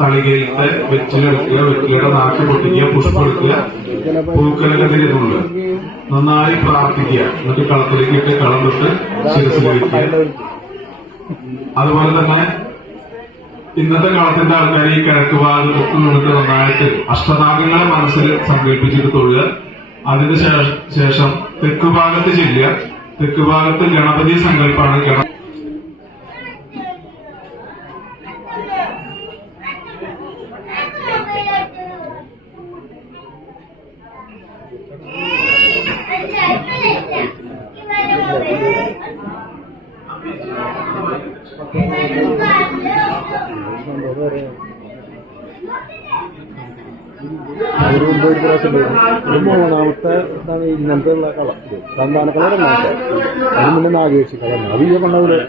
തളികയിലത്തെ വെറ്റിലെടുക്കുക, വെറ്റിലയുടെ നാക്ക് പൊട്ടിക്കുക, പുഷ്പെടുക്കുക, പൂക്കലൊക്കെ തിരിഞ്ഞുള്ളുക, നന്നായി പ്രാർത്ഥിക്കുക, എന്നിട്ട് കളത്തിലേക്ക് ഇട്ട് കളം തൊട്ട് ശിരസിൽ വയ്ക്കുക. അതുപോലെ തന്നെ ഇന്നത്തെ കാലത്തിന്റെ ആൾക്കാർ ഈ കിഴക്ക് ഭാഗത്ത് നിന്നിട്ട് നന്നായിട്ട് അഷ്ടനാഗങ്ങളെ മനസ്സിൽ സങ്കല്പിച്ചിട്ട് തൊഴുക. അതിന് ശേഷം തെക്ക് ഭാഗത്ത് ചെല്ലുക. തെക്ക് ഭാഗത്ത് ഗണപതി സങ്കല്പമാണ്. മൂന്നാമത്തെ ഇങ്ങനത്തെ ഉള്ള കളർ സന്താന കളർ ഒന്നാമത്തെ, അതിന് മുന്നേ നാഗേക്ഷി കളർ അത് ഈ കൊണ്ടാവില്ല.